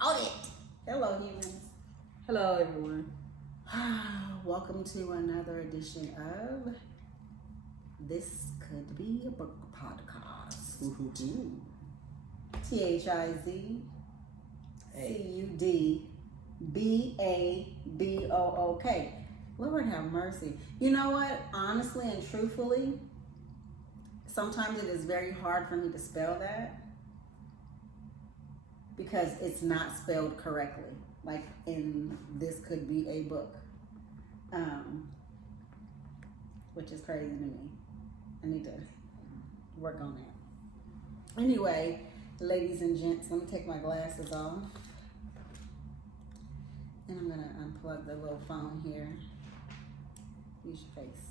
about it. Hello, humans. Hello, everyone. Welcome to another edition of This Could Be a Book Podcast. THIZCUDBABOOK. Lord have mercy. You know what? Honestly and truthfully, sometimes it is very hard for me to spell that because it's not spelled correctly. Like in This Could Be a Book, which is crazy to me. I need to work on that. Anyway, ladies and gents, let me take my glasses off. And I'm gonna unplug the little phone here. Use your face.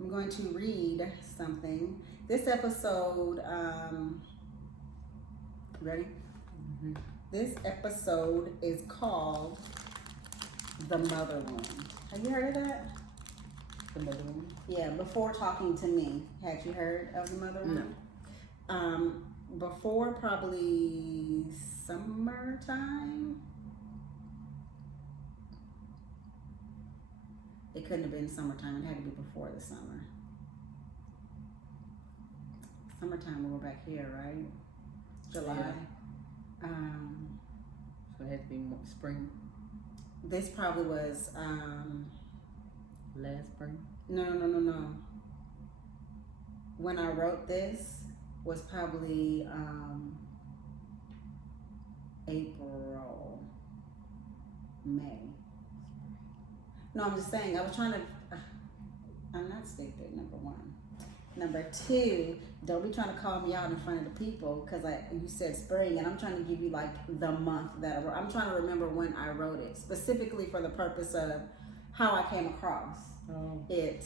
I'm going to read something. This episode, ready? Mm-hmm. This episode is called The Mother Wound. Have you heard of that? The Mother Wound? Yeah, Before Talking to Me. Had you heard of The Mother Wound? No. Before probably summertime. It couldn't have been summertime. It had to be before the summer. Summertime, we're back here, right? July. Yeah. So it had to be more spring. This probably was Last spring. No. When I wrote this was probably April, May. No, I'm just saying, I was trying to, I'm not stupid, number one. Number two, don't be trying to call me out in front of the people because you said spring and I'm trying to give you like the month that I wrote. I'm trying to remember when I wrote it, specifically for the purpose of how I came across. It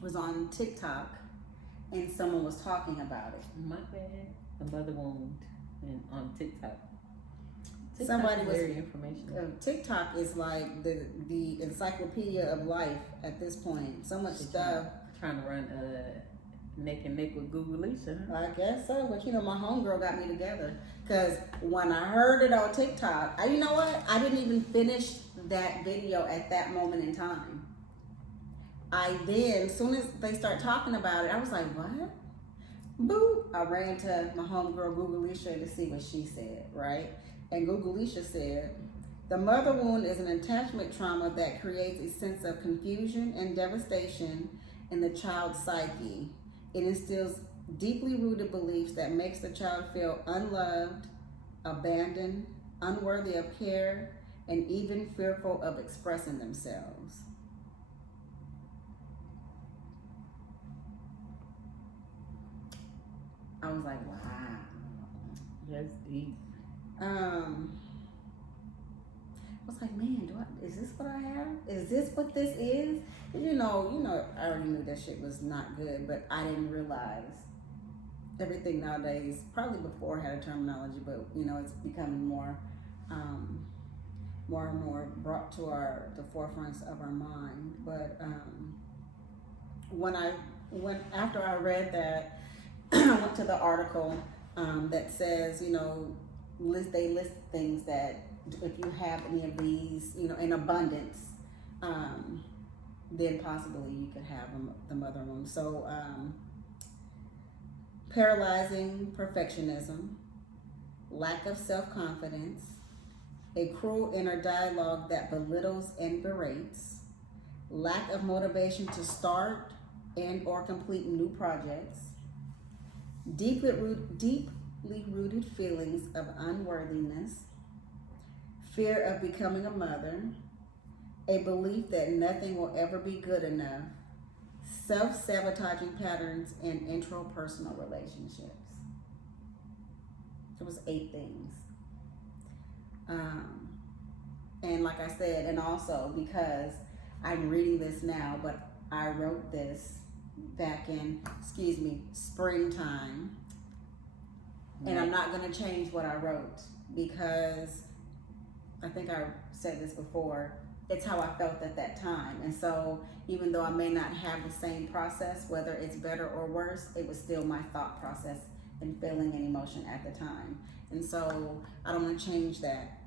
was on TikTok and someone was talking about it. My bad. The Mother Wound and on TikTok. Somebody was very informational. TikTok is like the encyclopedia of life at this point. So much stuff. Trying to run neck and neck with Google Lisa. I guess so, but you know, my homegirl got me together because when I heard it on TikTok, you know what? I didn't even finish that video at that moment in time. As soon as they start talking about it, I was like, what? Boop! I ran to my homegirl Google Lisa to see what she said, right? And Google Lisa said, the mother wound is an attachment trauma that creates a sense of confusion and devastation in the child's psyche. It instills deeply rooted beliefs that makes the child feel unloved, abandoned, unworthy of care, and even fearful of expressing themselves. I was like, wow. That's deep. I was like, man, is this what I have? Is this what this is? You know, I already knew that shit was not good, but I didn't realize everything nowadays, probably before had a terminology, but you know, it's becoming more and more brought to the forefronts of our mind. But after I read that, I went to the article that says, you know, they list things that if you have any of these, you know, in abundance, then possibly you could have the mother wound. So, paralyzing perfectionism, lack of self-confidence, a cruel inner dialogue that belittles and berates, lack of motivation to start and or complete new projects, deeply rooted feelings of unworthiness, fear of becoming a mother, a belief that nothing will ever be good enough, self-sabotaging patterns, and interpersonal relationships. It was 8 things. And like I said, and also because I'm reading this now, but I wrote this back in, springtime. And I'm not going to change what I wrote because I think I said this before. it's how I felt at that time. And so even though I may not have the same process, whether it's better or worse, it was still my thought process and feeling and emotion at the time. And so I don't want to change that.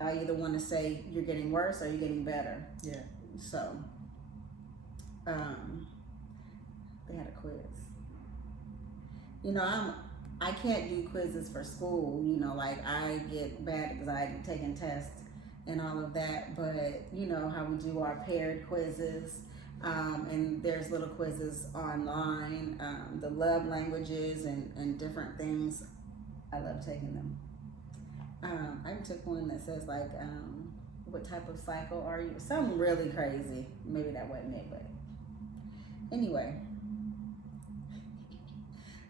I either want to say you're getting worse or you're getting better. Yeah. So they had a quiz. You know, I can't do quizzes for school. You know, like I get bad anxiety taking tests and all of that. But you know how we do our paired quizzes, and there's little quizzes online, the love languages and different things. I love taking them. I took one that says like, what type of cycle are you? Something really crazy. Maybe that wasn't it, but anyway.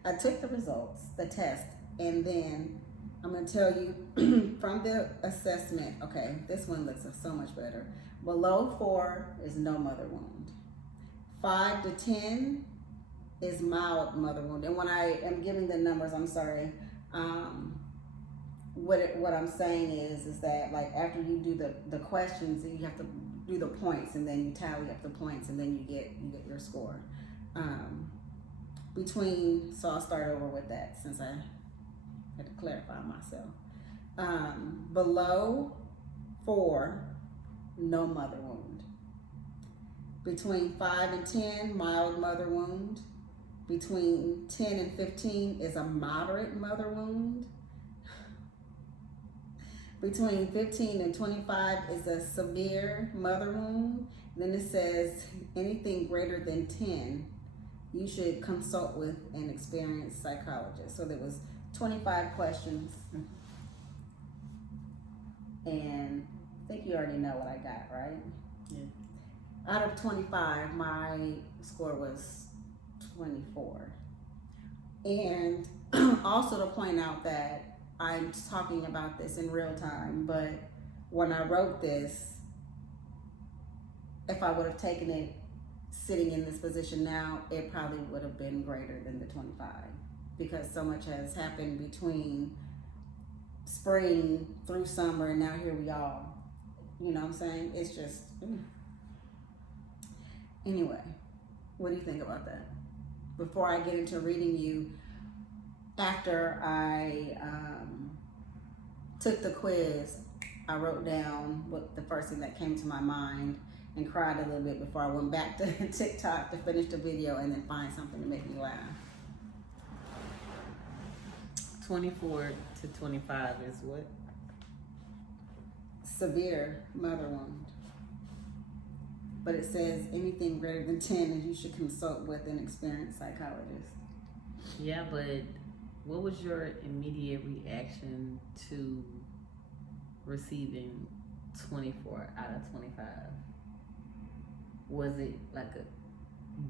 I took the results, the test, and then I'm going to tell you from the assessment, okay, this one looks so much better. Below 4 is no mother wound. 5 to 10 is mild mother wound. And when I am giving the numbers, I'm sorry, what I'm saying is that like after you do the questions, you have to do the points, and then you tally up the points, and then you get your score. So I'll start over with that since I had to clarify myself. Below 4, no mother wound. Between 5 and 10, mild mother wound. Between 10 and 15 is a moderate mother wound. Between 15 and 25 is a severe mother wound. Then it says anything greater than 10, you should consult with an experienced psychologist. So there was 25 questions. And I think you already know what I got, right? Yeah. Out of 25, my score was 24. And also to point out that I'm talking about this in real time, but when I wrote this, if I would have taken it sitting in this position now, it probably would have been greater than the 25 because so much has happened between spring through summer and now here we are. You know what I'm saying? It's just, Anyway, what do you think about that? Before I get into reading you, after I took the quiz, I wrote down what the first thing that came to my mind and cried a little bit before I went back to TikTok to finish the video and then find something to make me laugh. 24 to 25 is what? Severe mother wound. But it says anything greater than 10 and you should consult with an experienced psychologist. Yeah, but what was your immediate reaction to receiving 24 out of 25? Was it like a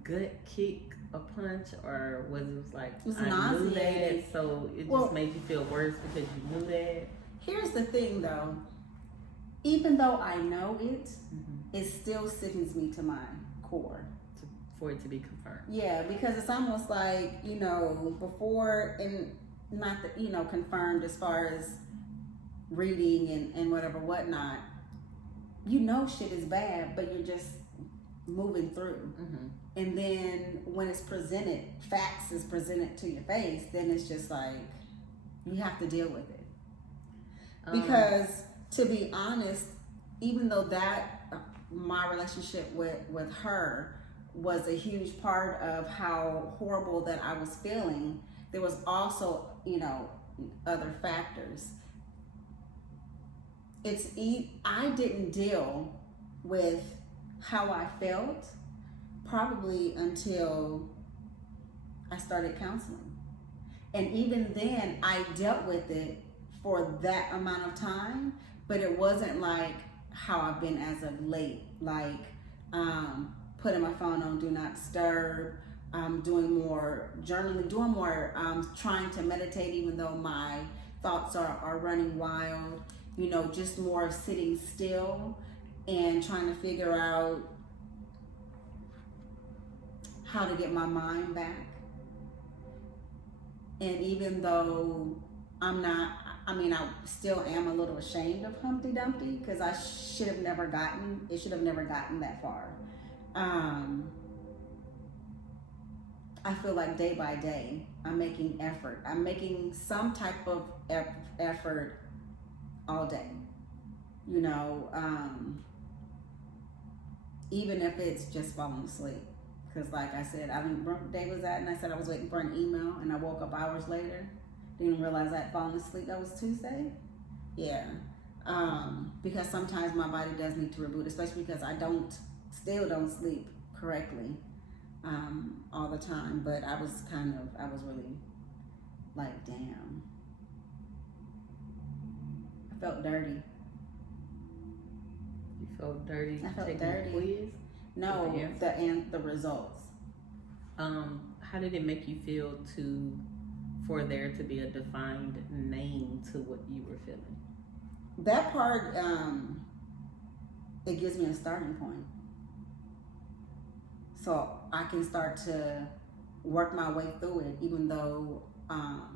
gut kick, a punch, or was it like I knew that, so it just made you feel worse because you knew that? Here's the thing though, even though I know it, it still sickens me to my core. For it to be confirmed. Yeah, because it's almost like, you know, before and not that, you know, confirmed as far as reading and whatnot, you know shit is bad, but you're just moving through. And then when it's presented, facts is presented to your face, then it's just like, you have to deal with it. Because to be honest, even though that, my relationship with her was a huge part of how horrible that I was feeling, there was also, you know, other factors. I didn't deal with how I felt probably until I started counseling. And even then I dealt with it for that amount of time, but it wasn't like how I've been as of late, like putting my phone on do not disturb, doing more journaling, doing more trying to meditate even though my thoughts are running wild, you know, just more sitting still and trying to figure out how to get my mind back. And even though I'm I mean, I still am a little ashamed of Humpty Dumpty because it should have never gotten that far. I feel like day by day, I'm making effort. I'm making some type of effort all day. You know, even if it's just falling asleep. Because like I said, I didn't, what day was that? And I said I was waiting for an email and I woke up hours later. Didn't realize I had fallen asleep. That was Tuesday? Yeah. Because sometimes my body does need to reboot, especially because I still don't sleep correctly all the time. But I was really like, damn. I felt dirty. You felt dirty? I felt taking dirty. The quiz? No, the results. How did it make you feel for there to be a defined name to what you were feeling? That part, it gives me a starting point. So I can start to work my way through it, even though I'll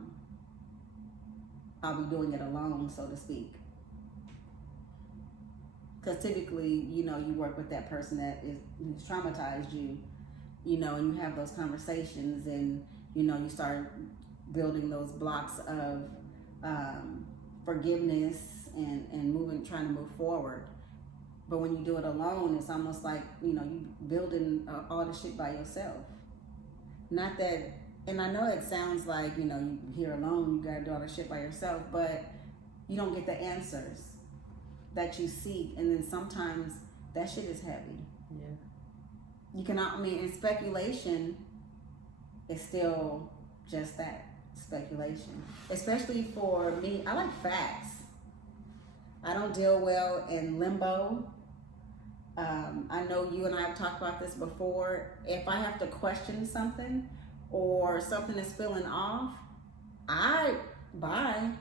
be doing it alone, so to speak. Because typically, you know, you work with that person that who's traumatized you, you know, and you have those conversations and, you know, you start building those blocks of forgiveness and trying to move forward. But when you do it alone, it's almost like, you know, you building all the shit by yourself. Not that, and I know it sounds like, you know, you here alone, you gotta do all the shit by yourself, but you don't get the answers that you seek, and then sometimes that shit is heavy. Yeah. You cannot, I mean, and speculation is still just that, speculation. Especially for me, I like facts. I don't deal well in limbo. I know you and I have talked about this before. If I have to question something or something is feeling off, bye.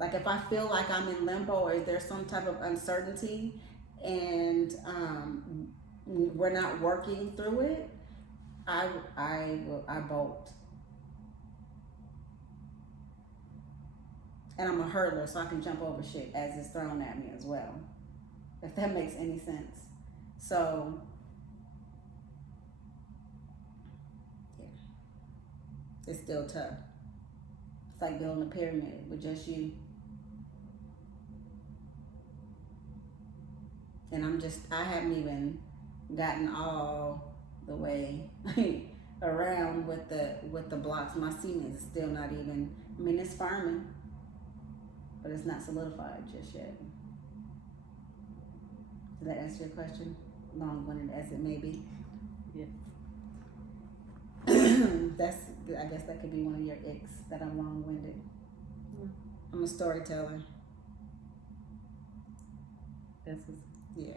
Like if I feel like I'm in limbo or there's some type of uncertainty and we're not working through it, I bolt. And I'm a hurdler, so I can jump over shit as it's thrown at me as well. If that makes any sense. So, yeah. It's still tough. It's like building a pyramid with just you. And I haven't even gotten all the way around with the blocks. My cement is still not even, I mean, it's firming, but it's not solidified just yet. Did that answer your question? Long-winded as it may be. Yeah. I guess that could be one of your icks, that I'm long-winded. Yeah. I'm a storyteller. Yeah.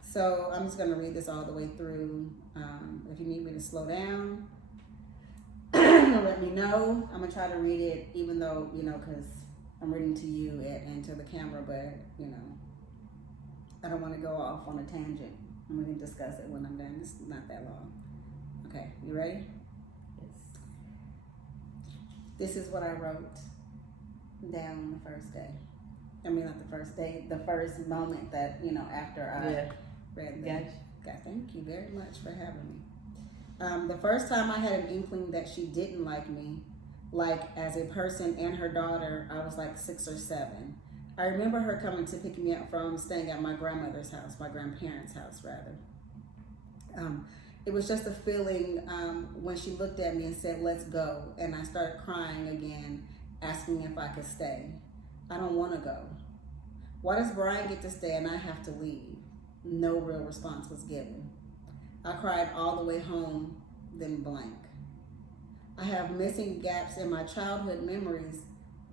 So I'm just going to read this all the way through. If you need me to slow down, let me know. I'm going to try to read it, even though, you know, because I'm reading to you and to the camera, but, you know, I don't want to go off on a tangent. And we can discuss it when I'm done. It's not that long. Okay, you ready? Yes. This is what I wrote down the first day. I mean, not the first day, the first moment that, you know, after I read that. Gotcha. Thank you very much for having me. The first time I had an inkling that she didn't like me, like as a person and her daughter, I was like 6 or 7. I remember her coming to pick me up from staying at my grandmother's house, my grandparents' house rather. It was just a feeling when she looked at me and said, "Let's go." And I started crying again, asking if I could stay. I don't want to go. Why does Brian get to stay and I have to leave? No real response was given. I cried all the way home, then blank. I have missing gaps in my childhood memories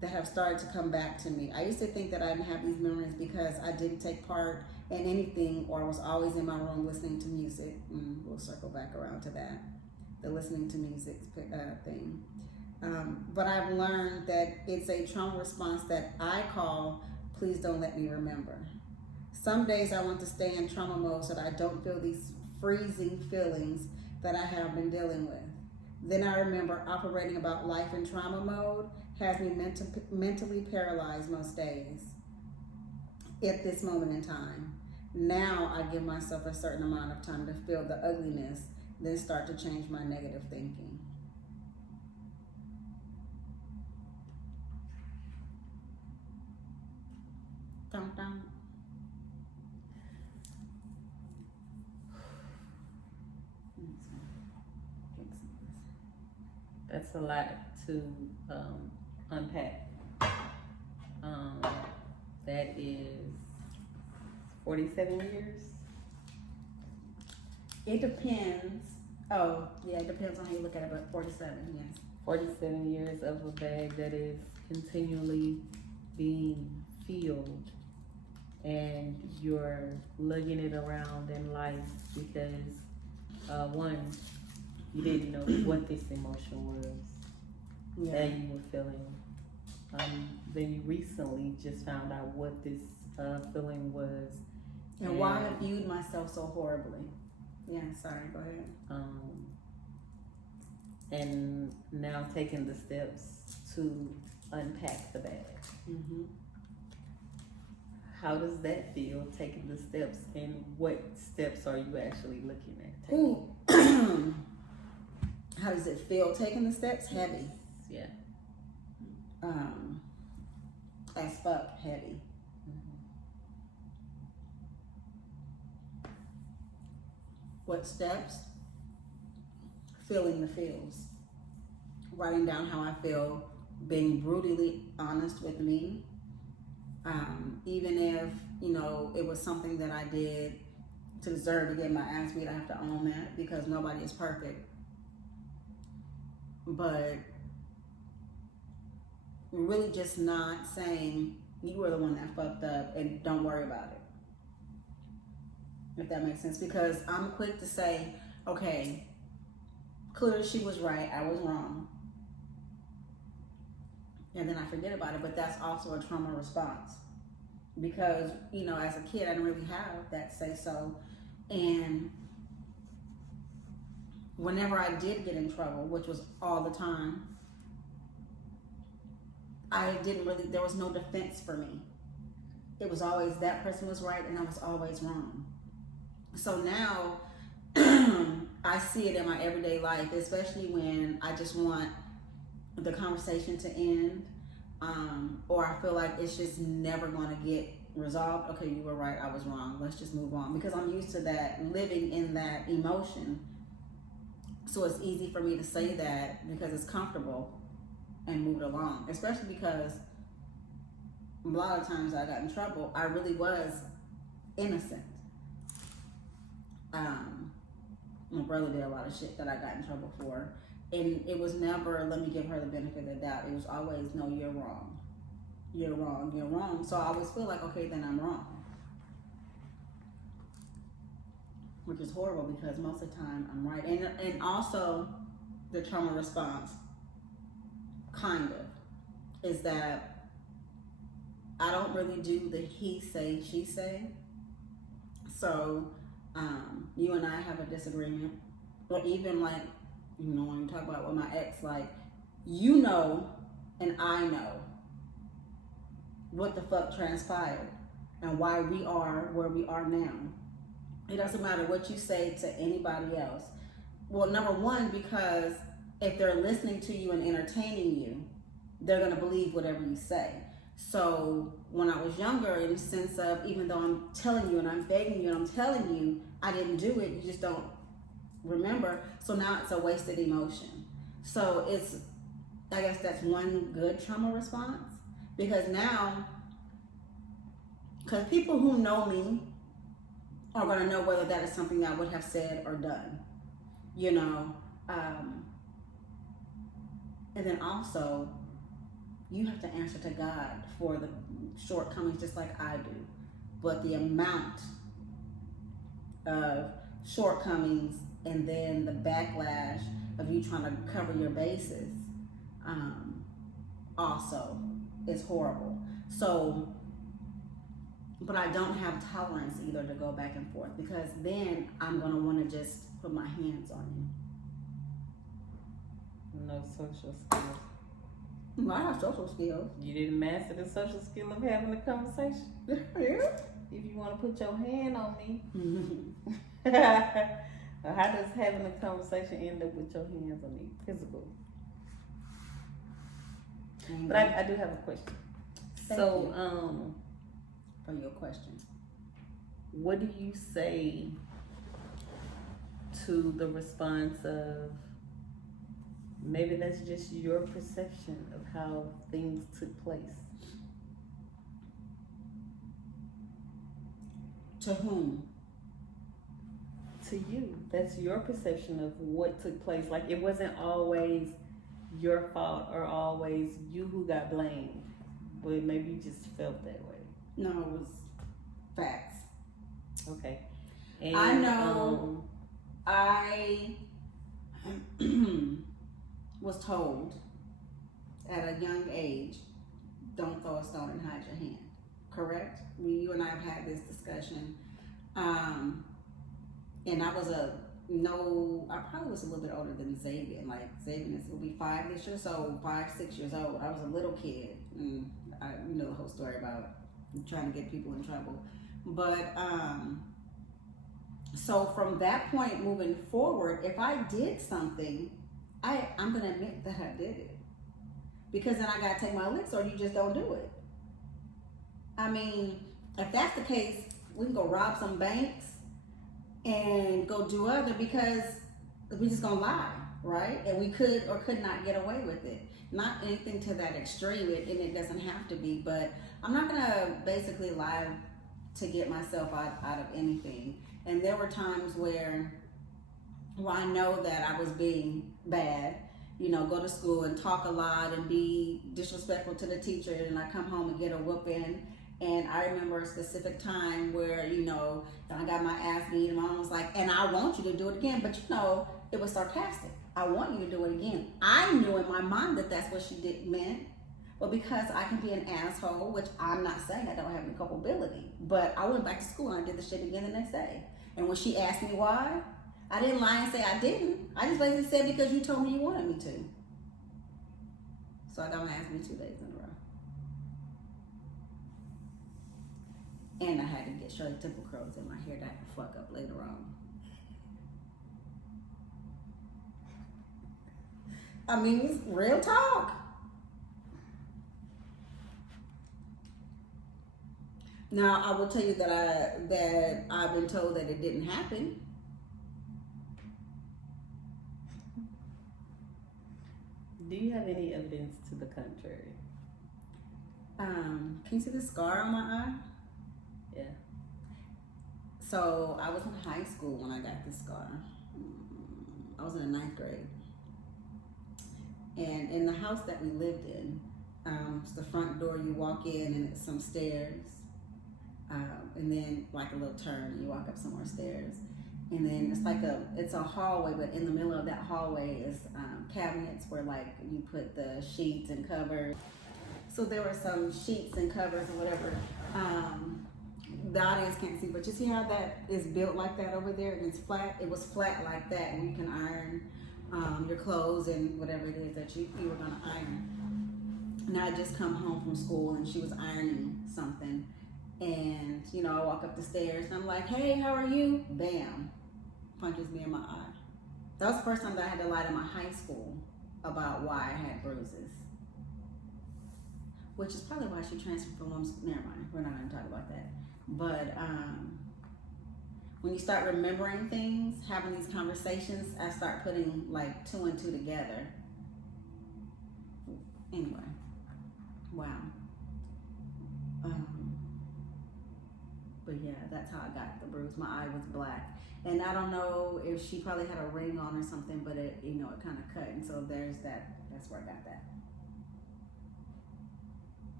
that have started to come back to me. I used to think that I didn't have these memories because I didn't take part in anything or I was always in my room listening to music. We'll circle back around to that, the listening to music thing. But I've learned that it's a trauma response that I call, please don't let me remember. Some days I want to stay in trauma mode so that I don't feel these freezing feelings that I have been dealing with. Then I remember operating about life in trauma mode has me mentally paralyzed most days at this moment in time. Now I give myself a certain amount of time to feel the ugliness, then start to change my negative thinking. Dun. That's a lot to unpack. That is 47 years. It depends. Oh, yeah, it depends on how you look at it, but 47, yes. 47 years of a bag that is continually being filled, and you're lugging it around in life because one, you didn't know what this emotion was that you were feeling. Then you recently just found out what this feeling was. And why I viewed myself so horribly. Yeah, sorry, go ahead. And now taking the steps to unpack the bag. Mm-hmm. How does that feel, taking the steps, and what steps are you actually looking at taking? Ooh. How does it feel taking the steps? Heavy. Yeah. As fuck heavy. Mm-hmm. What steps? Feeling the feels. Writing down how I feel, being brutally honest with me. Even if, it was something that I did to deserve to get my ass beat, I have to own that because nobody is perfect. But really just not saying you were the one that fucked up and don't worry about it. If that makes sense. Because I'm quick to say, okay, clearly she was right, I was wrong. And then I forget about it, but that's also a trauma response. Because, as a kid, I didn't really have that say so. And whenever I did get in trouble, which was all the time, there was no defense for me. It was always that person was right and I was always wrong. So now I see it in my everyday life, especially when I just want the conversation to end, or I feel like it's just never going to get resolved. Okay, you were right, I was wrong. Let's just move on. Because I'm used to that, living in that emotion. So it's easy for me to say that because it's comfortable and move along. Especially because a lot of times I got in trouble, I really was innocent. My brother did a lot of shit that I got in trouble for. And it was never, let me give her the benefit of the doubt. It was always, no, you're wrong. You're wrong, you're wrong. So I always feel like, okay, then I'm wrong. Which is horrible because most of the time I'm right. And also the trauma response, kind of, is that I don't really do the he say, she say. So you and I have a disagreement. Or even like, when you talk about with my ex, like, and I know what the fuck transpired and why we are where we are now. It doesn't matter what you say to anybody else. Well, number one, because if they're listening to you and entertaining you, they're going to believe whatever you say. So when I was younger, in the sense of, even though I'm telling you and I'm begging you and I'm telling you I didn't do it, you just don't remember. So now it's a wasted emotion. So I guess that's one good trauma response. Because now, because people who know me are going to know whether that is something I would have said or done, and then also, you have to answer to God for the shortcomings just like I do. But the amount of shortcomings and then the backlash of you trying to cover your bases also is horrible. So, but I don't have tolerance either to go back and forth, because then I'm going to want to just put my hands on you. No social skills. Well, I have social skills. You didn't master the social skill of having a conversation. Yeah. If you want to put your hand on me, Mm-hmm. how does having a conversation end up with your hands on me? Physical. But I do have a question. Thank So, you. For your question. what do you say to the response of maybe that's just your perception of how things took place? To whom? To you. That's your perception of what took place. Like, it wasn't always your fault or always you who got blamed, but maybe you just felt that way. No, it was facts. Okay. And, I know I was told at a young age, don't throw a stone and hide your hand. Correct? You and I have had this discussion. And I was I probably was a little bit older than Xavier. Like, Xavier will be 5 this year, so 5, 6 years old. I was a little kid. And you know the whole story about trying to get people in trouble. But, so from that point moving forward, if I did something, I'm going to admit that I did it. Because then I got to take my licks, or you just don't do it. I mean, if that's the case, we can go rob some banks and go do other, because we just gonna lie, right? And we could or could not get away with it. Not anything to that extreme, and it doesn't have to be, but I'm not gonna basically lie to get myself out of anything. And there were times where I know that I was being bad, you know, go to school and talk a lot and be disrespectful to the teacher, and I come home and get a whooping. And I remember a specific time where, you know, I got my ass beat, and my mom was like, and I want you to do it again. But, you know, it was sarcastic. I want you to do it again. I knew in my mind that that's what she meant. But because I can be an asshole, which I'm not saying I don't have any culpability, but I went back to school and I did the shit again the next day. And when she asked me why, I didn't lie and say I didn't. I just basically said, because you told me you wanted me to. So I got my ass beat 2 days in a row. And I had to get Shirley Temple curls in my hair that I could fuck up later on. I mean, it's real talk. Now, I will tell you that I've been told that it didn't happen. Do you have any evidence to the contrary? Can you see the scar on my eye? Yeah. So I was in high school when I got this scar. I was in the 9th grade. And in the house that we lived in, it's the front door, you walk in and it's some stairs. And then like a little turn and you walk up some more stairs. And then it's a hallway, but in the middle of that hallway is cabinets where like you put the sheets and covers. So there were some sheets and covers or whatever. The audience can't see, but you see how that is built like that over there, and it's flat? It was flat like that, and you can iron your clothes and whatever it is that you were gonna iron. And I just come home from school and she was ironing something. And, you know, I walk up the stairs and I'm like, hey, how are you? Bam, punches me in my eye. That was the first time that I had to lie to my high school about why I had bruises. Which is probably why she transferred from one school. Never mind, we're not gonna talk about that. But when you start remembering things, having these conversations, I start putting like 2 and 2 together. Anyway, wow. But yeah, that's how I got the bruise. My eye was black. And I don't know if she probably had a ring on or something, but it, you know, it kind of cut. And so there's that, that's where I got that.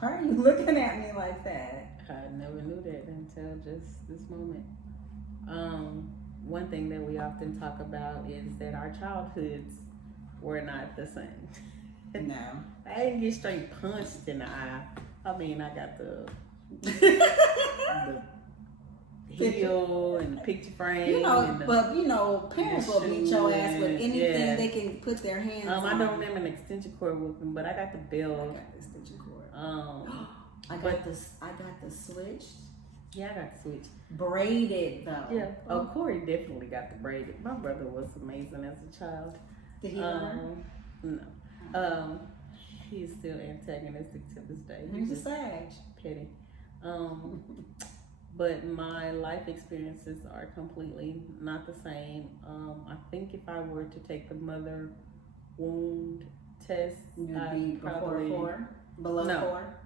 Why are you looking at me like that? I never knew that until just this moment. One thing that we often talk about is that our childhoods were not the same. No. I didn't get straight punched in the eye. I mean, I got the heel and the picture frame. You know, but you know, parents will beat your ass with anything they can put their hands on. I don't remember an extension cord whooping, but I got the I belt. got the extension cord. I but- got the switched. Yeah, I got the switch. Braided though. Yeah. Oh, Corey definitely got the braided. My brother was amazing as a child. Did he learn? No. He's still antagonistic to this day. He's a sage. Petty. But my life experiences are completely not the same. I think if I were to take the mother wound test, You'd I'd be probably, before 4? Below No. 4?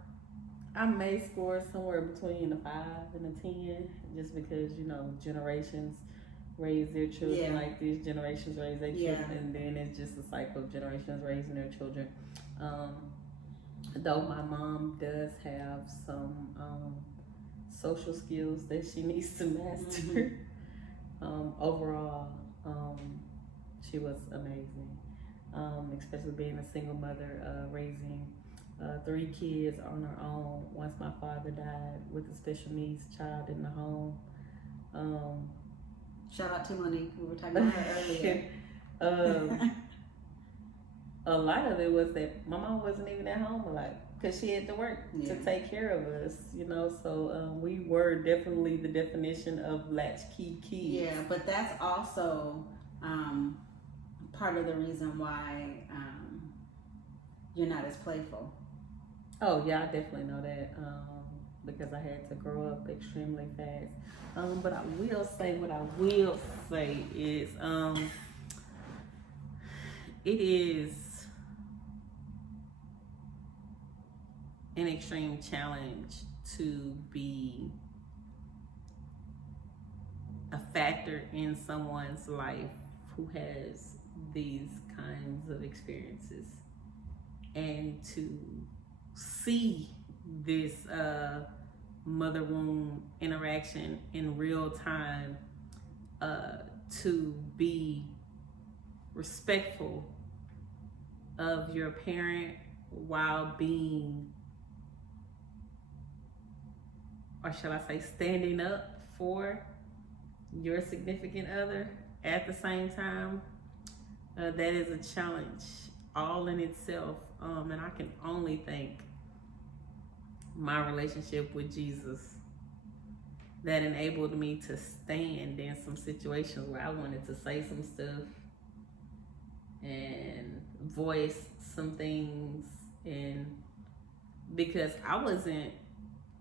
I may score somewhere between a 5 and a 10, just because, you know, generations raise their children like these generations raise their children, and then it's just a cycle of generations raising their children. Though my mom does have some social skills that she needs to master, overall, she was amazing. Especially being a single mother, raising 3 kids on her own. Once my father died with a special needs child in the home. Shout out to Monique. We were talking about her earlier. A lot of it was that my mom wasn't even at home a lot because she had to work to take care of us, you know. So we were definitely the definition of latchkey kids. Yeah, but that's also part of the reason why you're not as playful. Oh yeah, I definitely know that because I had to grow up extremely fast. But I will say is it is an extreme challenge to be a factor in someone's life who has these kinds of experiences, and to see this mother womb interaction in real time, to be respectful of your parent while being, or shall I say, standing up for your significant other at the same time, that is a challenge all in itself. And I can only thank my relationship with Jesus that enabled me to stand in some situations where I wanted to say some stuff and voice some things, and because I wasn't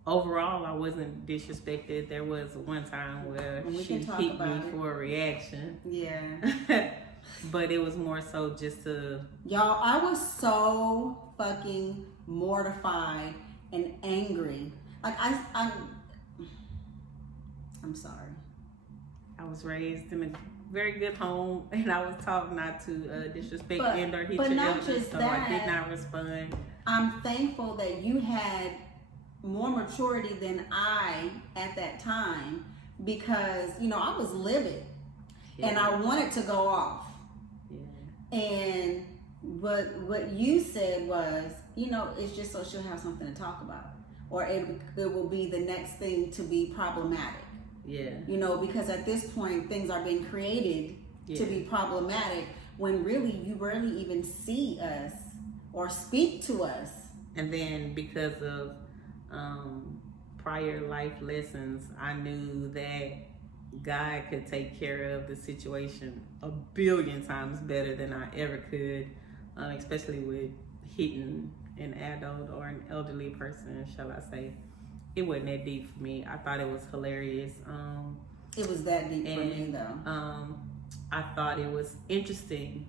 disrespected. There was one time where she hit me for a reaction. Yeah. But it was more so just to... Y'all, I was so fucking mortified and angry. Like, I'm sorry. I was raised in a very good home, and I was taught not to disrespect and or hit your elders, so I did not respond. I'm thankful that you had more maturity than I at that time, because, you know, I was livid and I wanted to go off. Yeah. And what you said was, you know, it's just so she'll have something to talk about, or it will be the next thing to be problematic. Yeah. You know, because at this point things are being created to be problematic when really you rarely even see us or speak to us. And then because of prior life lessons, I knew that God could take care of the situation a billion times better than I ever could, especially with hitting an adult or an elderly person, shall I say. It wasn't that deep for me. I thought it was hilarious. It was that deep for me, though. I thought it was interesting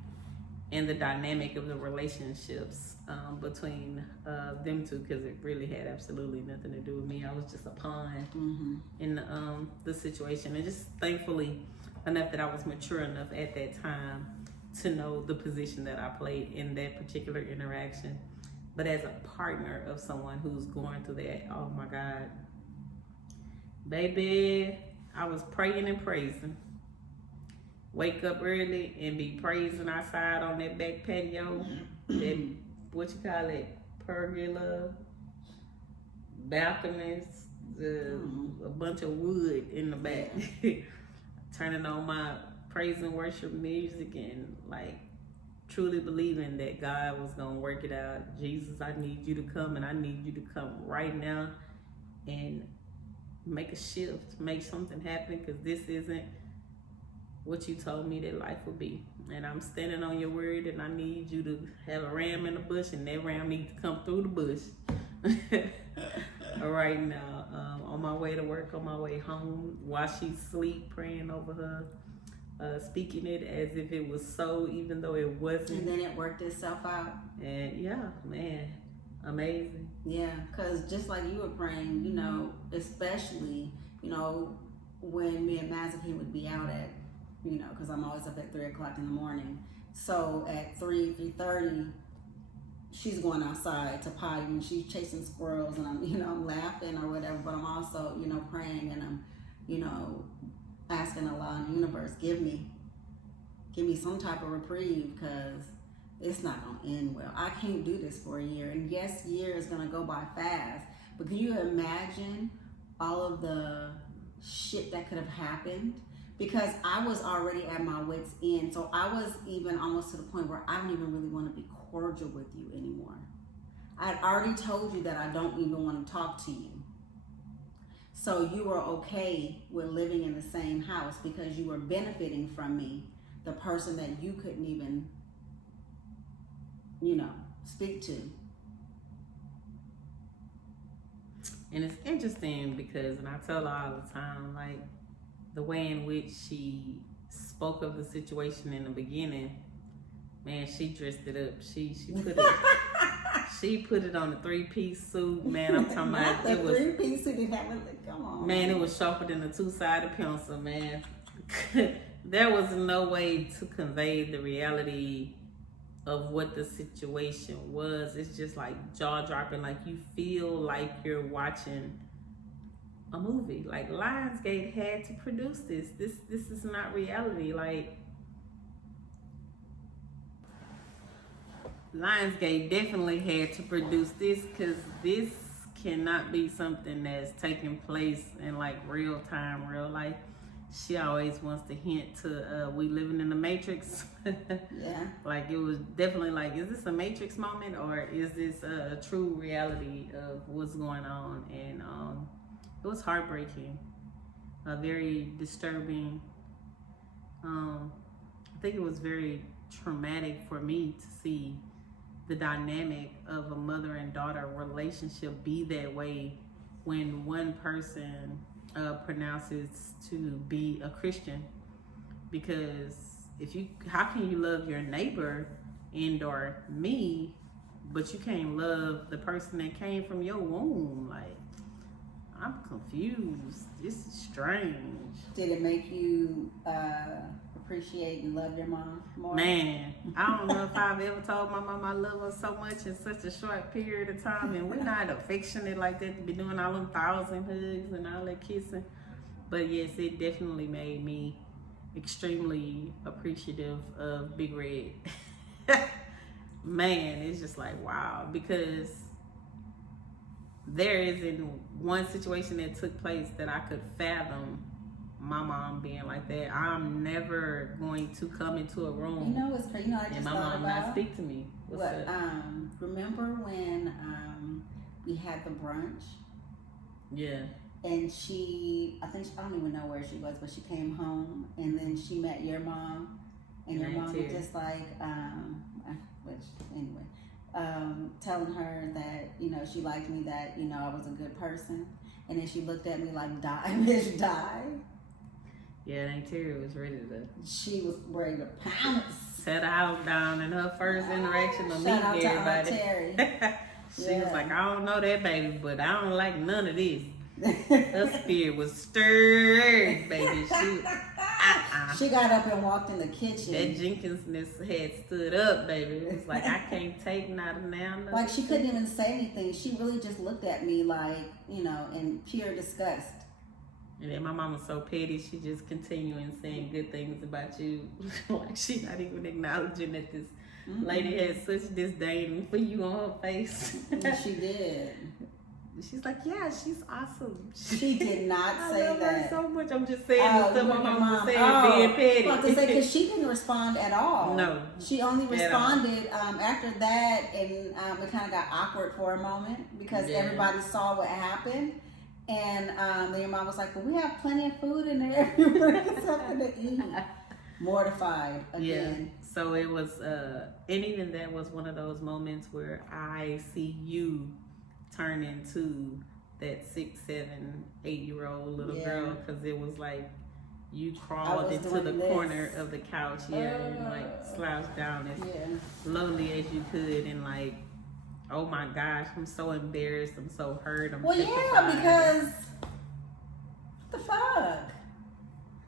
in the dynamic of the relationships between them two, because it really had absolutely nothing to do with me. I was just a pawn in the situation, and just thankfully enough that I was mature enough at that time to know the position that I played in that particular interaction. But as a partner of someone who's going through that, oh my God, baby, I was praying and praising. Wake up early and be praising outside on that back patio, that, what you call it, pergola, balconies, a bunch of wood in the back. Turning on my praise and worship music and like truly believing that God was going to work it out. Jesus, I need you to come, and I need you to come right now and make a shift, make something happen, because this isn't what you told me that life would be. And I'm standing on your word, and I need you to have a ram in the bush, and that ram needs to come through the bush. Right now, on my way to work, on my way home, while she's asleep, praying over her, speaking it as if it was so, even though it wasn't. And then it worked itself out. And yeah, man, amazing. Yeah, because just like you were praying, you know, especially, you know, when me and Mazepin would be out at, you know, because I'm always up at 3 o'clock in the morning. So at 3:30, she's going outside to potty and she's chasing squirrels, and I'm, you know, I'm laughing or whatever, but I'm also, you know, praying, and I'm, you know, asking Allah and the universe, give me some type of reprieve, because it's not going to end well. I can't do this for a year. And yes, year is going to go by fast, but can you imagine all of the shit that could have happened? Because I was already at my wit's end. So I was even almost to the point where I don't even really want to be cordial with you anymore. I had already told you that I don't even want to talk to you. So you were okay with living in the same house because you were benefiting from me, the person that you couldn't even, you know, speak to. And it's interesting because, and I tell her all the time, like, the way in which she spoke of the situation in the beginning, man, she dressed it up. She put it she put it on a 3-piece suit, man. I'm talking about it was 3-piece suit. Come on, man. It was sharper than a 2-sided pencil, man. There was no way to convey the reality of what the situation was. It's just like jaw dropping. Like, you feel like you're watching a movie. Like, Lionsgate had to produce this. This is not reality. Like, Lionsgate definitely had to produce this, because this cannot be something that's taking place in like real time, real life. She always wants to hint to we living in the Matrix. Yeah. Like, it was definitely like, is this a Matrix moment, or is this a true reality of what's going on? And it was heartbreaking, very disturbing. I think it was very traumatic for me to see the dynamic of a mother and daughter relationship be that way when one person pronounces to be a Christian. Because how can you love your neighbor and or me, but you can't love the person that came from your womb? Like, I'm confused. This is strange. Did it make you appreciate and love your mom more? Man, I don't know if I've ever told my mom I love her so much in such a short period of time, and we're not affectionate like that to be doing all them 1,000 hugs and all that kissing. But yes, it definitely made me extremely appreciative of Big Red. Man, it's just like, wow, because there isn't one situation that took place that I could fathom my mom being like that. I'm never going to come into a room, you know, it's crazy. You know, I just and my thought mom about, not speak to me. What's up? Remember when we had the brunch? Yeah. And I don't even know where she was, but she came home, and then she met your mom, and your mom was just like, telling her that, you know, she liked me, that, you know, I was a good person, and then she looked at me like, die, bitch, die. Yeah, Aunt Terry was ready to. She was ready to pounce. Set the house down in her first interaction of Shout out meeting to Aunt everybody. Terry. She was like, I don't know that baby, but I don't like none of this. Her spirit was stirred, baby. She got up and walked in the kitchen. That Jenkinsness had stood up, baby. It was like, I can't take not a now. Like, she couldn't even say anything. She really just looked at me like, you know, in pure disgust. And then my mom was so petty, she just continuing saying good things about you. Like, she not even acknowledging that this lady had such disdain for you on her face. She did. She's like, yeah, she's awesome. She did not I say love that. her so much. I'm just saying Oh, the stuff my your mom mom. was saying, being petty. Well, to say, because she didn't respond at all. No. She only At all. responded after that, and it kind of got awkward for a moment because everybody saw what happened. And then your mom was like, well, we have plenty of food in there. Something to eat. Mortified again. Yeah. So it was, and even that was one of those moments where I see you turn into that 6, 7, 8-year-old little girl, because it was like you crawled into the corner of the couch, and like slouched down as lowly as you could, and like, oh my gosh, I'm so embarrassed, I'm so hurt, I'm petrified. Because what the fuck?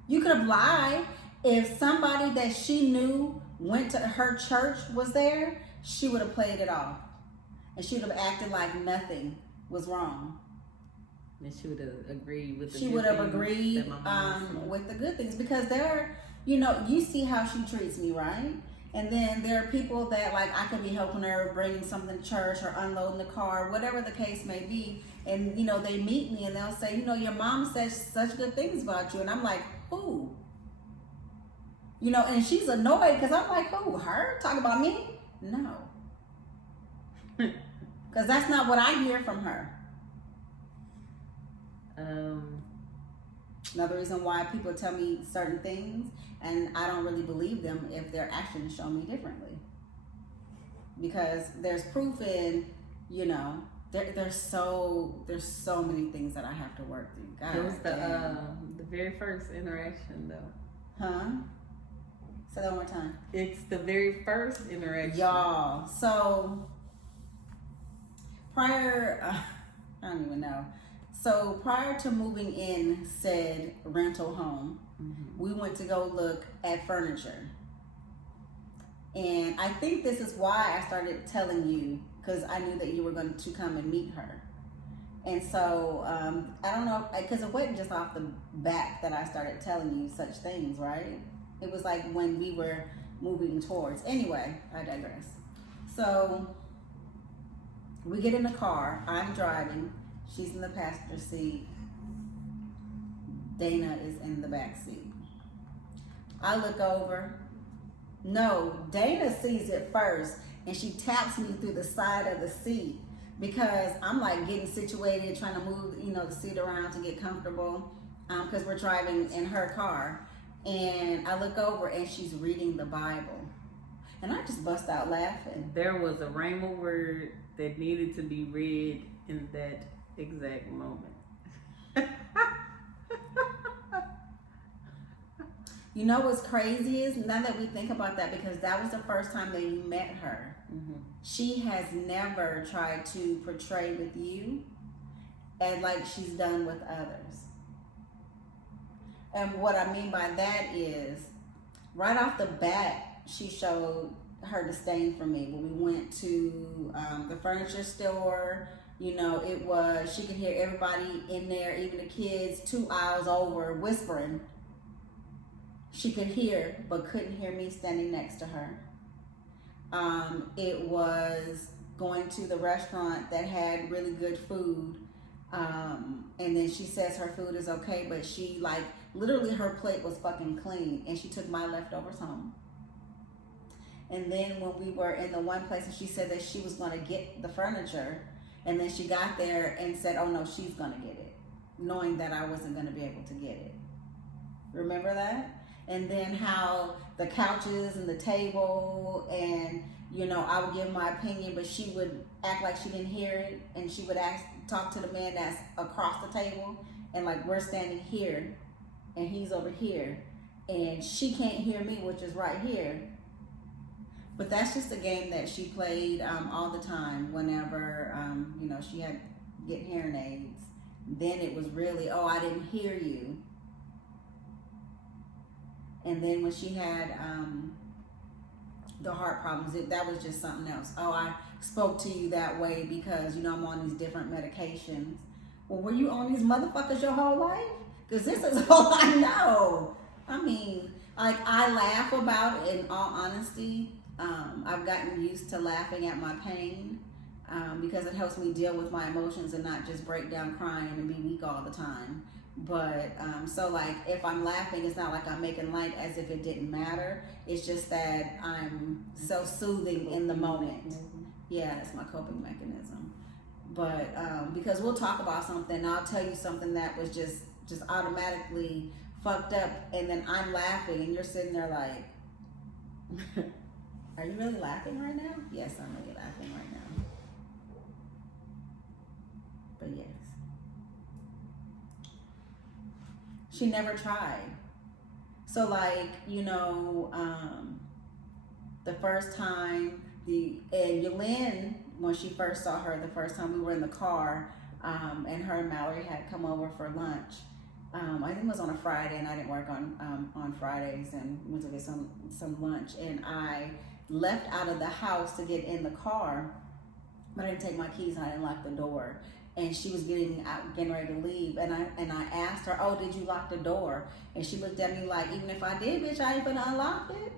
You could have lied. If somebody that she knew went to her church was there, she would have played it off, and she would have acted like nothing was wrong. And she would have agreed with the She would have agreed with the good things, because there, you see how she treats me, right? And then there are people that, like, I could be helping her, bringing something to church or unloading the car, whatever the case may be. And, they meet me and they'll say, your mom says such good things about you. And I'm like, who? And she's annoyed because I'm like, who? Her? Talk about me? No. Because that's not what I hear from her. Another reason why people tell me certain things and I don't really believe them if their actions show me differently, because there's proof in, there's so many things that I have to work through. God, it was the very first interaction though. Huh? Say that one more time. It's the very first interaction, y'all. So prior, I don't even know. So prior to moving in said rental home, we went to go look at furniture. And I think this is why I started telling you, because I knew that you were going to come and meet her. And so, I don't know, because it wasn't just off the bat that I started telling you such things, right? It was like when we were moving towards. Anyway, I digress. So we get in the car, I'm driving. She's in the passenger seat. Dana is in the back seat. I look over. No, Dana sees it first, and she taps me through the side of the seat because I'm like getting situated, trying to move, the seat around to get comfortable, because we're driving in her car. And I look over, and she's reading the Bible, and I just bust out laughing. There was a rhema word that needed to be read in that exact moment. You know what's crazy is, now that we think about that, because that was the first time that you met her, she has never tried to portray with you and like she's done with others. And what I mean by that is, right off the bat, she showed her disdain for me. When we went to the furniture store, it was, she could hear everybody in there, even the kids 2 aisles over, whispering. She could hear, but couldn't hear me standing next to her. It was going to the restaurant that had really good food. And then she says her food is okay, but she, like, literally her plate was fucking clean, and she took my leftovers home. And then when we were in the one place, and she said that she was going to get the furniture, and then she got there and said, oh no, she's going to get it, knowing that I wasn't going to be able to get it. Remember that? And then how the couches and the table, and I would give my opinion, but she would act like she didn't hear it, and she would talk to the man that's across the table, and like we're standing here and he's over here, and she can't hear me, which is right here. But that's just a game that she played all the time whenever she had get hearing aids. Then it was really, oh, I didn't hear you. And then when she had the heart problems, that was just something else. Oh, I spoke to you that way because, I'm on these different medications. Well, were you on these motherfuckers your whole life? Because this is all I know. I mean, like, I laugh about it in all honesty. I've gotten used to laughing at my pain. because it helps me deal with my emotions and not just break down crying and be weak all the time. But so like if I'm laughing, it's not like I'm making light as if it didn't matter. It's just that I'm so soothing in the moment. Yeah, it's my coping mechanism. But because we'll talk about something, I'll tell you something that was just automatically fucked up, and then I'm laughing, and you're sitting there like, "Are you really laughing right now?" Yes, I'm really laughing right now. But yes, she never tried. So like, you know, the first time and Yolene, when she first saw her the first time, we were in the car, and her and Mallory had come over for lunch. I think it was on a Friday, and I didn't work on Fridays, and went to get some lunch, and I left out of the house to get in the car, but I didn't take my keys and I didn't lock the door. And she was getting ready to leave, and I asked her, "Oh, did you lock the door?" And she looked at me like, "Even if I did, bitch, I ain't gonna unlock it."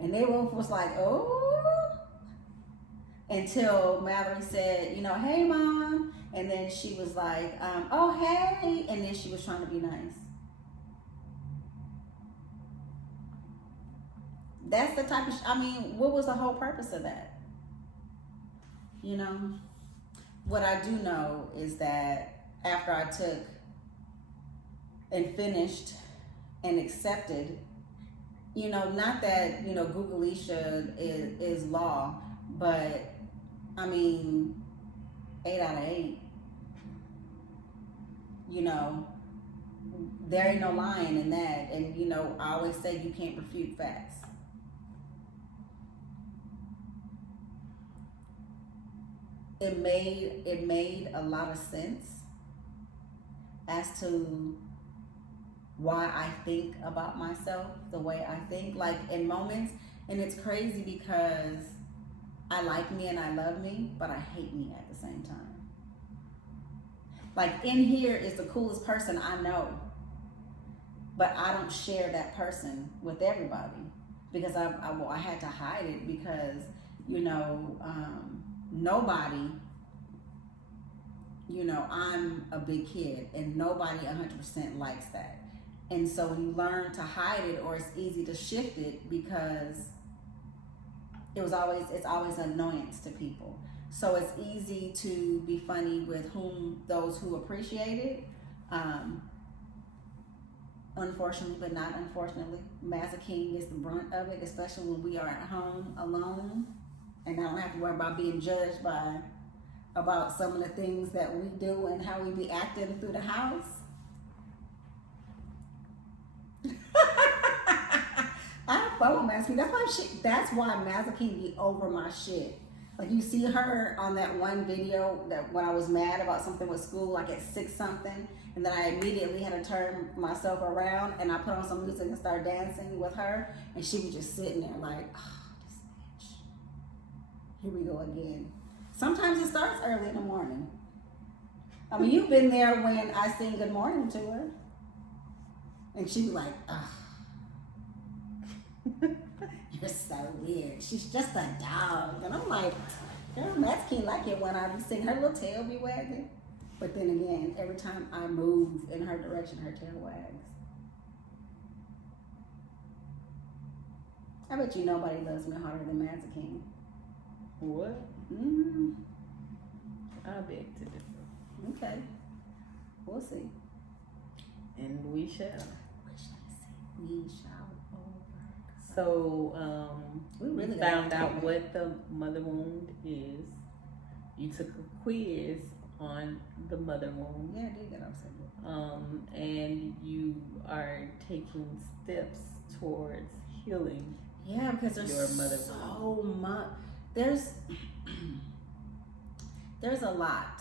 And they both was like, "Oh," until Mallory said, you know, "Hey, Mom," and then she was like, "Oh, hey," and then she was trying to be nice. That's the type of, I mean, what was the whole purpose of that? You know? What I do know is that after I took and finished and accepted, you know, not that, you know, Googleisha is law, but I mean, 8 out of 8, you know, there ain't no lying in that. And, you know, I always say you can't refute facts. It made a lot of sense as to why I think about myself the way I think, like in moments. And it's crazy because I like me and I love me, but I hate me at the same time. Like in here is the coolest person I know, but I don't share that person with everybody because I had to hide it because, you know, nobody, you know, I'm a big kid and nobody 100% likes that. And so when you learn to hide it, or it's easy to shift it because it's always an annoyance to people. So it's easy to be funny with those who appreciate it. Unfortunately, but not unfortunately, Mazza gets the brunt of it, especially when we are at home alone. And I don't have to worry about being judged about some of the things that we do and how we be acting through the house. I have fun with Mazza. That's why Mazza be over my shit. Like you see her on that one video that when I was mad about something with school, like at 6 something, and then I immediately had to turn myself around and I put on some music and start dancing with her, and she was just sitting there like, oh, this bitch. Here we go again. Sometimes it starts early in the morning. I mean, you've been there when I sing good morning to her. And she be like, ugh. You're so weird. She's just a dog. And I'm like, girl, that's cute. Like it when I be singing, her little tail be wagging. But then again, every time I move in her direction, her tail wags. I bet you nobody loves me harder than Mazza King. What? Mm-hmm. I beg to differ. Okay. We'll see. And we shall. We shall. So, we really found out what the mother wound is. You took a quiz on the mother wound. Yeah, I did get upset. And you are taking steps towards healing. Yeah, because there's your mother so much. There's a lot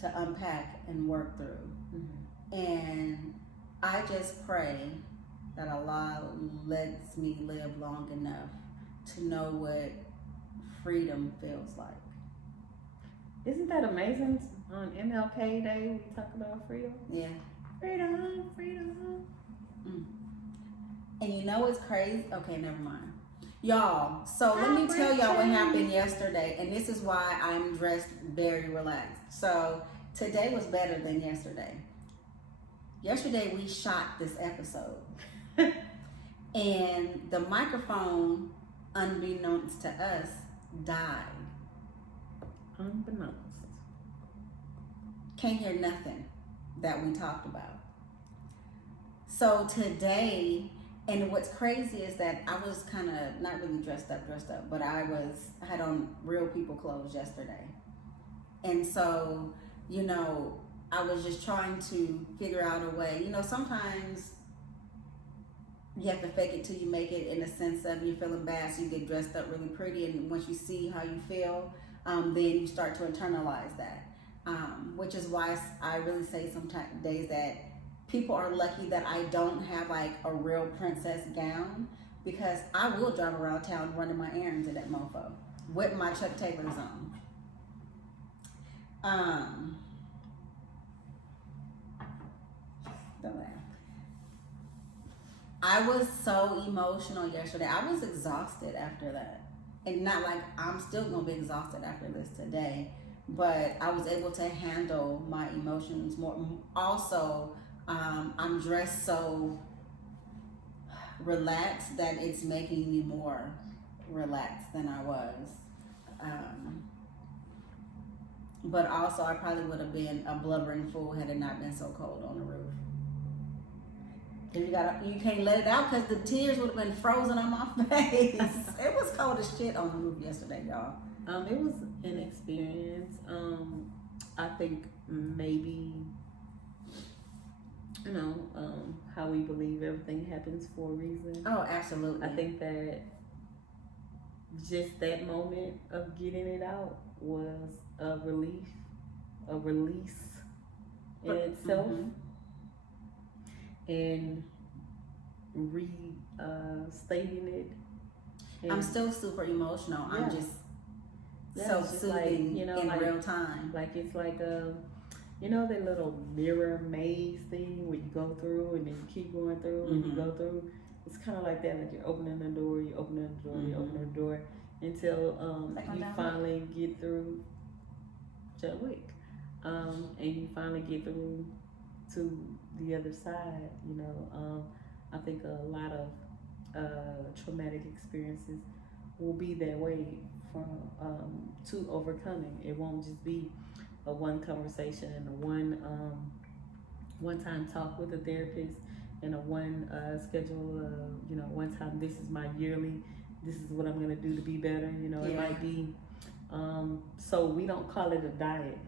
to unpack and work through. Mm-hmm. And I just pray that Allah lets me live long enough to know what freedom feels like. Isn't that amazing? On MLK Day, we talk about freedom. Yeah. Freedom, freedom. Mm. And you know what's crazy? Okay, never mind. Y'all, so let me tell y'all what happened yesterday, and this is why I'm dressed very relaxed. So today was better than yesterday. Yesterday we shot this episode, and the microphone, unbeknownst to us, died. Unbeknownst. Can't hear nothing that we talked about. So today, and what's crazy is that I was kind of not really dressed up, but I had on real people clothes yesterday. And so, you know, I was just trying to figure out a way. You know, sometimes you have to fake it till you make it, in the sense of you're feeling bad, so you get dressed up really pretty, and once you see how you feel, then you start to internalize that. Which is why I really say sometimes days that people are lucky that I don't have like a real princess gown, because I will drive around town running my errands in that mofo with my Chuck Taylors on. Don't laugh. I was so emotional yesterday. I was exhausted after that. And not like I'm still gonna be exhausted after this today, but I was able to handle my emotions more. Also, I'm dressed so relaxed that it's making me more relaxed than I was. But also, I probably would have been a blubbering fool had it not been so cold on the roof. And you can't let it out because the tears would have been frozen on my face. It was cold as shit on the roof yesterday, y'all. It was an experience. I think maybe, you know, how we believe everything happens for a reason. Oh, absolutely. I think that just that moment of getting it out was a release in itself. Mm-hmm. And restating it. And I'm still super emotional. Yeah. I'm just it's just soothing, like, you know, in like, real time. Like it's like you know, that little mirror maze thing where you go through and then you keep going through and you go through. It's kind of like that. Like you're opening the door, you opening the door, you opening the door until you finally get through John Wick, and you finally get through to the other side. You know, I think a lot of traumatic experiences will be that way from to overcoming. It won't just be a one conversation and a one time talk with a therapist and a one schedule. You know, one time, this is my yearly. This is what I'm gonna do to be better. You know, it might be. So we don't call it a diet.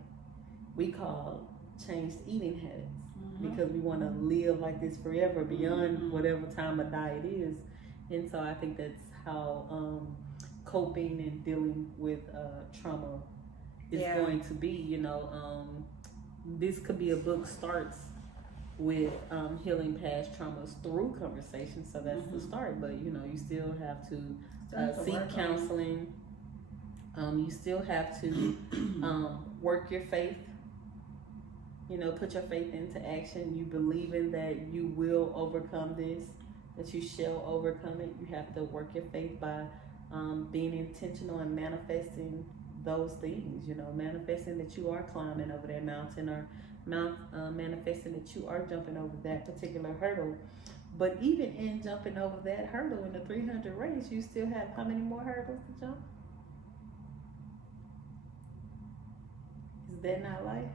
We call changed eating habits. Because we want to live like this forever beyond whatever time a diet is. And so I think that's how coping and dealing with trauma is going to be. You know, this could be a book starts with healing past traumas through conversation. So that's the start. But, you know, you still have to seek counseling. You still have to work your faith. You know, put your faith into action. You believing that you will overcome this, that you shall overcome it. You have to work your faith by being intentional and manifesting those things. You know, manifesting that you are climbing over that mountain, or manifesting that you are jumping over that particular hurdle. But even in jumping over that hurdle in the 300 race, you still have how many more hurdles to jump? Is that not life?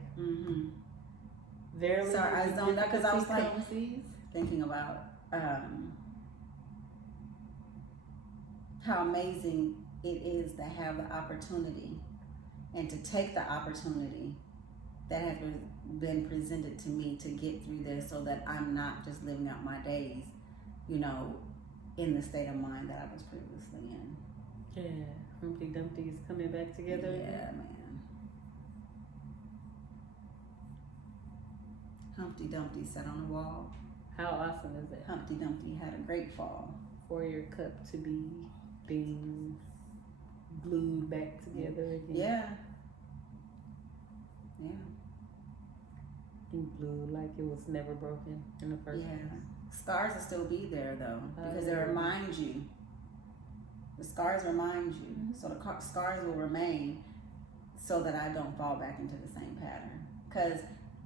Verily, sorry, I zoned out because I was like seas. thinking about how amazing it is to have the opportunity and to take the opportunity that has been presented to me to get through this, so that I'm not just living out my days, you know, in the state of mind that I was previously in. Yeah, Humpty Dumpty is coming back together. Yeah, man. Humpty Dumpty sat on the wall. How awesome is that? Humpty Dumpty had a great fall. For your cup to be being glued back together again. Yeah. Yeah. And glued like it was never broken in the first place. Scars will still be there though, because it reminds you The scars remind you, so the scars will remain, so that I don't fall back into the same pattern. Because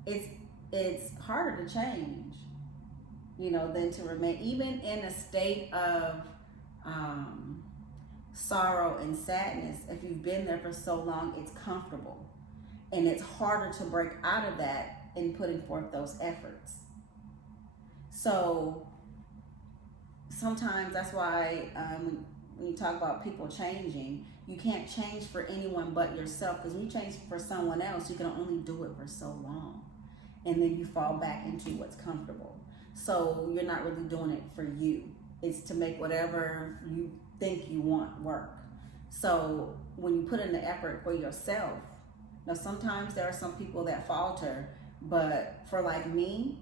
it's harder to change, you know, than to remain even in a state of sorrow and sadness. If you've been there for so long, it's comfortable, and it's harder to break out of that in putting forth those efforts. So sometimes that's why when you talk about people changing, you can't change for anyone but yourself, because when you change for someone else, you can only do it for so long, and then you fall back into what's comfortable. So you're not really doing it for you. It's to make whatever you think you want work. So when you put in the effort for yourself, now sometimes there are some people that falter, but for like me,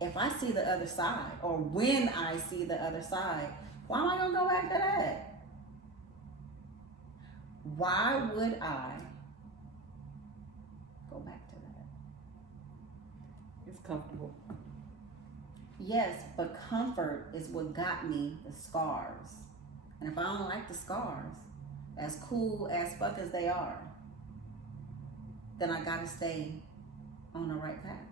if I see the other side, or when I see the other side, why am I gonna go back to that? Why would I go back to that? It's comfortable. Yes, but comfort is what got me the scars. And if I don't like the scars, as cool as fuck as they are, then I gotta stay on the right path.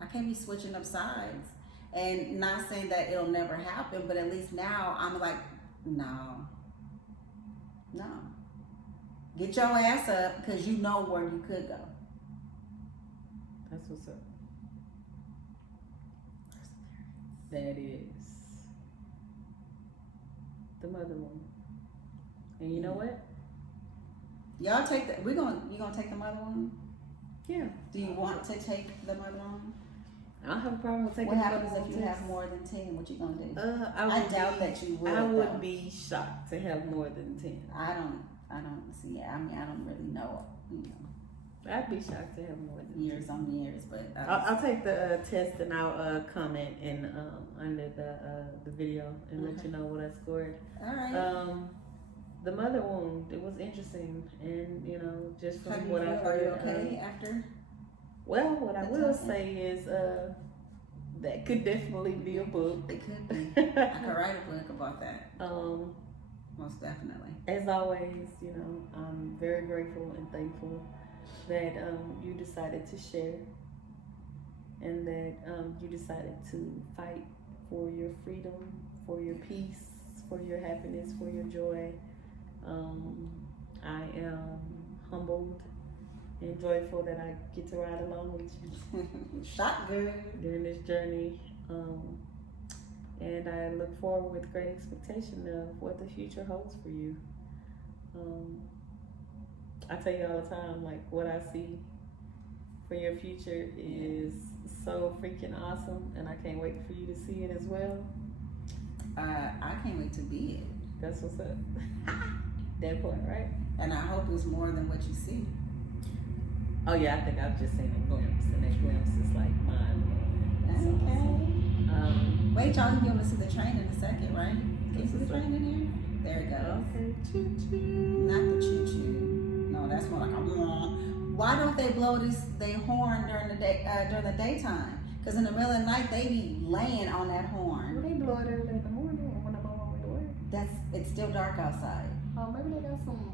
I can't be switching up sides. And not saying that it'll never happen, but at least now I'm like, no. Get your ass up, because you know where you could go. That's what's up. That is the mother woman. And you know what? Y'all take the, you gonna take the mother one? Yeah. Do you want to take the mother one? I don't have a problem with taking What the happens mother if you one have test. more than 10? What you gonna do? I doubt that you would. I though. would be shocked to have more than 10. I don't see it. I mean, I don't really know. You know, I'd be shocked to have more than years on years, but I'll take the test, and I'll comment in under the video and let you know what I scored. All right. The mother wound, it was interesting, and you know, just from How do you what feel? I've Are you heard. okay after? Well, what I That's will awesome. say is that could definitely be a book. It could be. I could write a book about that. Most definitely. As always, you know, I'm very grateful and thankful that you decided to share, and that you decided to fight for your freedom, for your peace, for your happiness, for your joy. I am humbled and joyful that I get to ride along with you Shot good. during this journey. And I look forward with great expectation of what the future holds for you. I tell you all the time, like, what I see for your future is so freaking awesome, and I can't wait for you to see it as well. I can't wait to be it. That's what's up. That part, right? And I hope it's more than what you see. Oh yeah, I think I've just seen a glimpse, and that glimpse is like mind-blowing. Okay. Wait, y'all can be able to see the train in a second, right? Can you see the train in here? There it goes. Okay, choo-choo. Not the choo-choo. No, that's more like a why don't they blow they horn during the day during the daytime? Because in the middle of the night they be laying on that horn. Well, they blow it early in the morning when I'm on my way to work. It's still dark outside. Oh, maybe they got some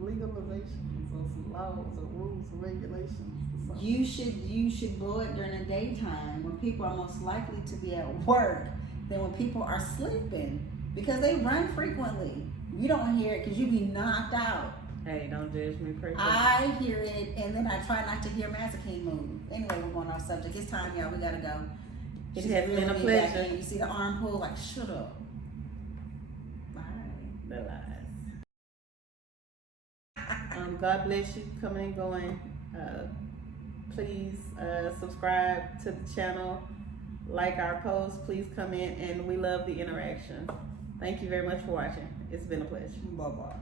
legalizations or some laws or rules or regulations or something. You should blow it during the daytime when people are most likely to be at work than when people are sleeping, because they run frequently. You don't hear it because you be knocked out. Hey, don't judge me, pray for me. I hear it, and then I try not to hear Master King move. Anyway, we're going off subject. It's time, y'all. We gotta go. It She's has been a reeling me back pleasure. in. You see the arm pull? Like, shut up. Bye. The lies. God bless you, coming and going. Please subscribe to the channel, like our posts. Please come in, and we love the interaction. Thank you very much for watching. It's been a pleasure. Bye-bye.